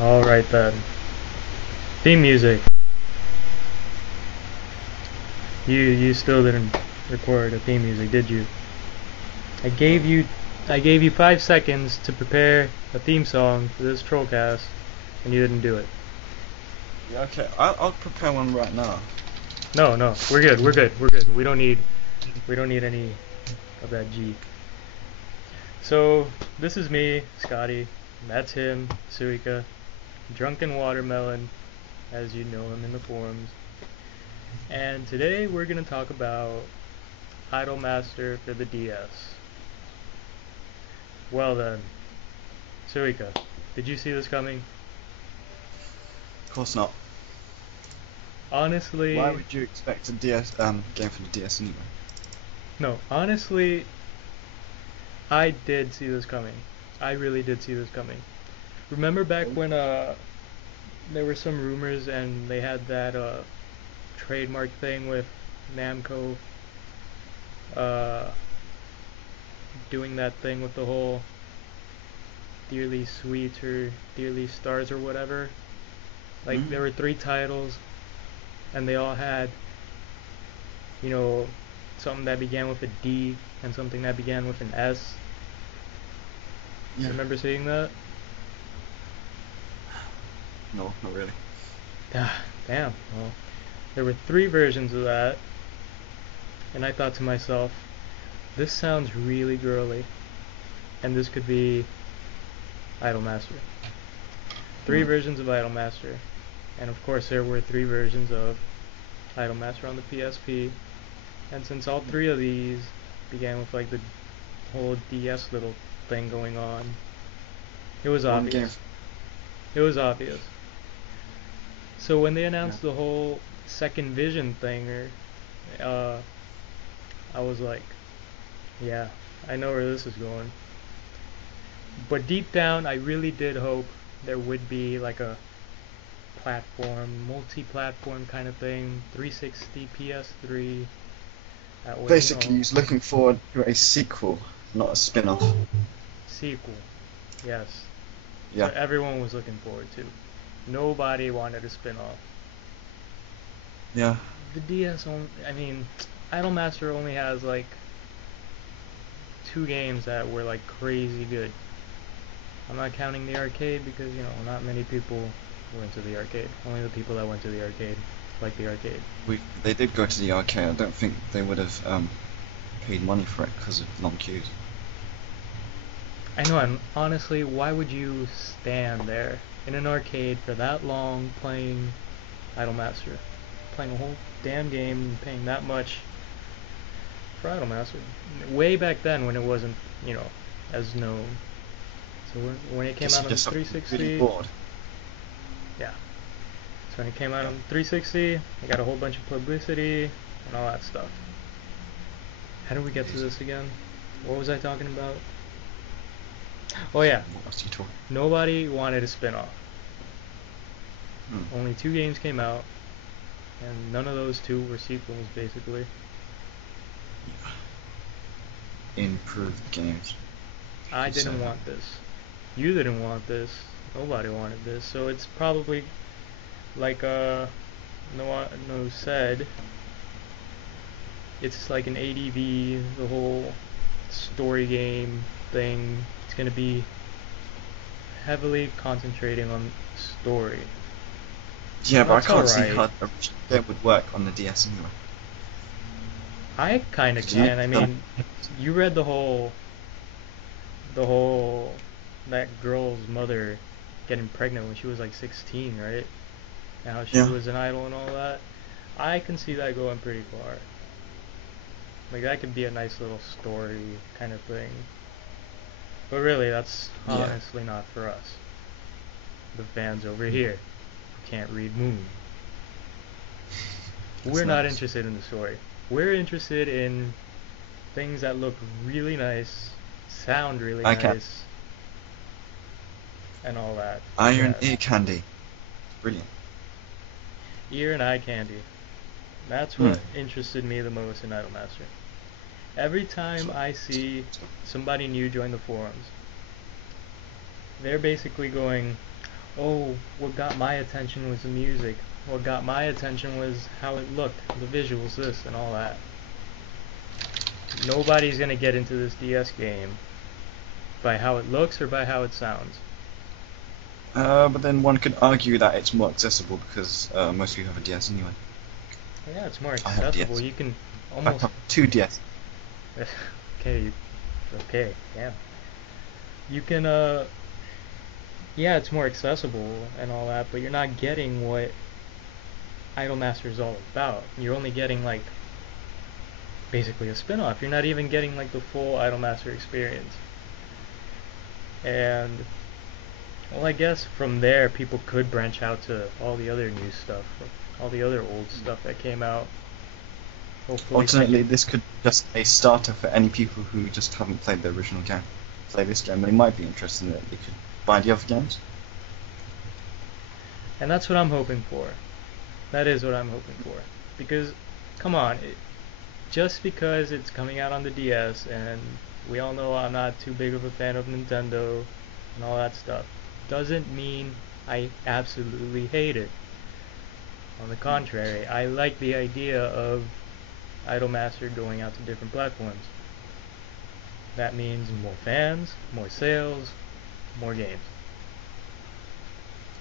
Alright then. Theme music. You still didn't record a theme music, did you? I gave No. you I gave you 5 seconds to prepare a theme song for this Trollcast, and you didn't do it. Yeah, okay. I'll prepare one right now. No, no, we're good, we're good, we're good. We don't need any of that G. So this is me, Scotty. And that's him, Suika, Drunken Watermelon, as you know him in the forums. And today we're gonna talk about Idolmaster for the DS. Well then, Suika, did you see this coming? Of course not. Why Honestly, would you expect a DS game for the DS anyway? no. Honestly, I did see this coming. I really did see this coming. Remember back Really? when there were some rumors and they had that trademark thing with Namco uh doing that thing with the whole Dearly Sweets or Dearly Stars or whatever. Like there Mm? were 3 titles and they all had, you know, something that began with a D and something that began with an S. Yeah. Remember seeing that? No, not really. Ah, damn. Well, there were 3 versions of that, and I thought to myself, this sounds really girly, and this could be Idolmaster. Three Mm. versions of Idolmaster, and of course there were 3 versions of Idolmaster on the PSP, and since all 3 of these began with like the whole DS little thing going on, it was One game. obvious. It was obvious. So when they Yeah. announced the whole second vision thing, uh, I was like, yeah, I know where this is going. But deep down, I really did hope there would be like a multi-platform kind of thing, 360, PS3. That way, Basically, he's looking forward to a sequel, not a spin-off. sequel. Yes. So Yeah. everyone was looking forward to. Nobody wanted a spin-off. Yeah. The DS only, I mean, Idolmaster only has like 2 games that were like crazy good. I'm not counting the arcade because, not many people went to the arcade. Only the people that went to the arcade like the arcade. They did go to the arcade. I don't think they would have paid money for it because of long queues. I know, and honestly, why would you stand there in an arcade for that long playing Idolmaster? Playing a whole damn game and paying that much for Idolmaster. Way back then when it wasn't, as known. So when it came Guess out you on the just got really 360, bored. yeah. So when it came out Yeah. on the 360, it got a whole bunch of publicity and all that stuff. How did we get to Amazing. this again? What was I talking about? Oh yeah, What was he talking? nobody wanted a spin-off. Hmm. Only 2 games came out, and none of those 2 were sequels, basically. Improved games, I you say didn't that. want this. You didn't want this. Nobody wanted this. So it's probably like no said. It's like an ADV, the whole story game thing. It's gonna be heavily concentrating on story. Yeah, but I That's can't see alright. how a original game would work on the DS anyway. I kinda Because you can. I mean, you read the whole that girl's mother getting pregnant when she was like 16, right? And how she yeah, was an idol and all that. I can see that going pretty far. Like that could be a nice little story kind of thing. But really, that's yeah, honestly not for us, the fans over mm, here who can't read Moon. that's We're not nice. interested in the story. We're interested in things that look really nice, sound really I can. nice, and all that Iron jazz. Ear Candy, brilliant. Ear and eye candy. That's Hmm. what interested me the most in Idolmaster. Every time So, I see somebody new join the forums, they're basically going, oh, what got my attention was the music. What got my attention was how it looked, the visuals, this and all that. Nobody's gonna get into this DS game by how it looks or by how it sounds. But then one could argue that it's more accessible because most people have a DS anyway. Yeah, it's more I have a accessible. DS. You can In fact, almost. I have two DS. Okay, okay, damn. You can yeah, it's more accessible and all that, but you're not getting what Idolmaster is all about. You're only getting like basically a spin-off. You're not even getting like the full Idolmaster experience. And well, I guess from there people could branch out to all the other new stuff, all the other old stuff that came out. Hopefully, Ultimately, this could be just a starter for any people who just haven't played the original game. Play this game, they might be interested in it. They could buy the other games. and that's what I'm hoping for. That is what I'm hoping for. Because, come on, just because it's coming out on the DS, and we all know I'm not too big of a fan of Nintendo and all that stuff, doesn't mean I absolutely hate it. On the contrary, I like the idea of Idolmaster going out to different platforms. That means more fans, more sales, more games.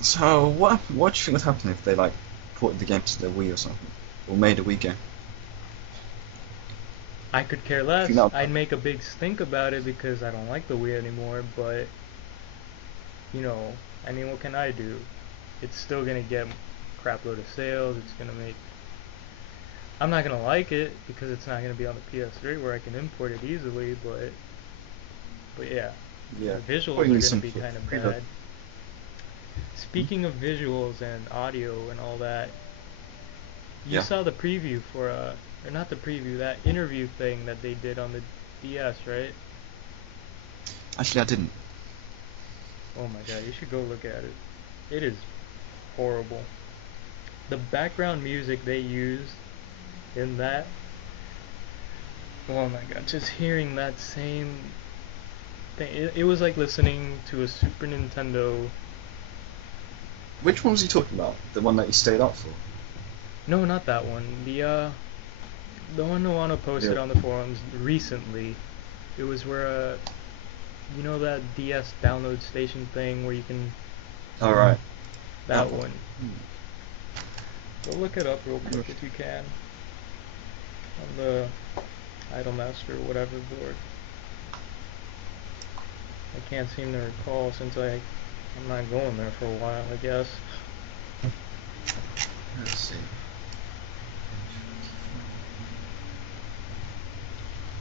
So, what do you think would happen if they like ported the game to the Wii or something, or made a Wii game? I could care Do you less. think that I'd make a big stink about it because I don't like the Wii anymore, but, you know, I mean, what can I do? It's still gonna get a crap load of sales, it's gonna make... I'm not gonna like it because it's not gonna be on the PS3 where I can import it easily, but yeah, yeah, the visuals probably are need gonna some be sort kind of of preload. bad. Speaking of visuals and audio and all that, you Yeah, saw the preview for or not the preview, that interview thing that they did on the DS, right? actually, I didn't. Oh my god, you should go look at it. It is horrible. The background music they used in that, oh my god, just hearing that same thing, it was like listening to a Super Nintendo. Which one was he talking about? The one that he stayed up for? No, not that one. The one Noano posted Yeah. on the forums recently. It was where you know that DS download station thing where you can... All right, That that one. one. Go look it up real quick if you can. On the Idolmaster whatever board. I can't seem to recall since I'm not going there for a while, I guess. Let's see.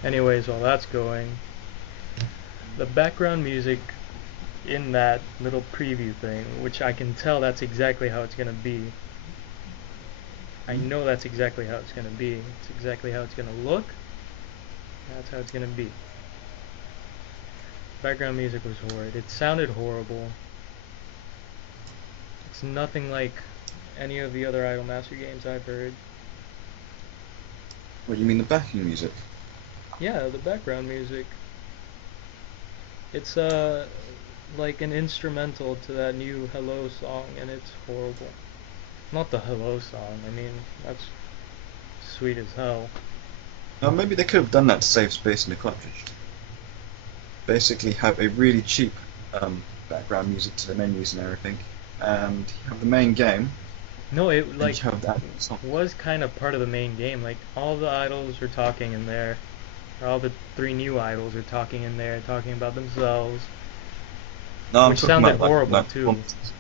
Anyways, while that's going, the background music in that little preview thing, which I can tell that's exactly how it's gonna be. I know that's exactly how it's gonna be. It's exactly how it's gonna look. That's how it's gonna be. Background music was horrid. It sounded horrible. It's nothing like any of the other Idolmaster games I've heard. What do you mean the backing music? Yeah, the background music. It's like an instrumental to that new Hello song, and it's horrible. Not the Hello song. I mean, that's sweet as hell. Maybe they could have done that to save space in the cartridge. Basically, have a really cheap background music to the menus and everything, and you have the main game, No, it and like you have that song. was kind of part of the main game. Like all the idols are talking in there. All the three new idols are talking in there, talking about themselves, No, I'm which talking sounded about like, horrible like too. performances.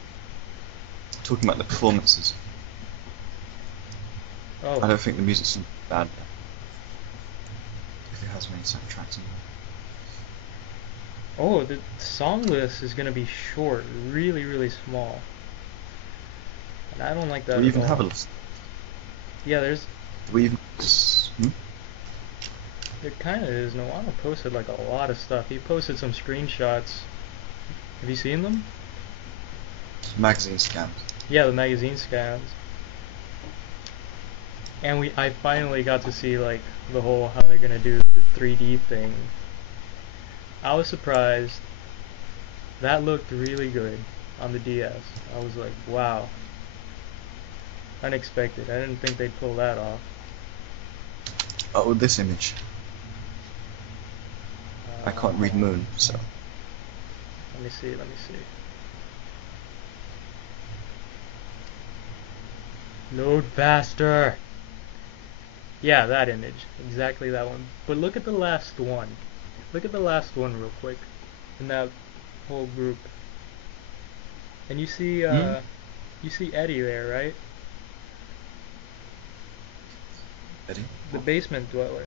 Talking about the performances. Oh, I don't think the music's bad if it has many soundtracks in there. oh, the song list is gonna be short, really, really small, and I don't like Do that we at even have a all. list? Yeah, Do we even? there kind of is. Noana posted like a lot of stuff. He posted some screenshots. Have you seen them? Magazine scans. Yeah, the magazine scans. And I finally got to see like the whole how they're gonna do the 3D thing. I was surprised. That looked really good. on the DS. I was like, wow, unexpected. I didn't think they'd pull that off. Oh, this image. I can't read moon, so. Let me see. Load faster. Yeah, that image. Exactly that one. But look at the last one. Look at the last one real quick. In that whole group. And you see Eddie there, right? Ready? The basement dweller.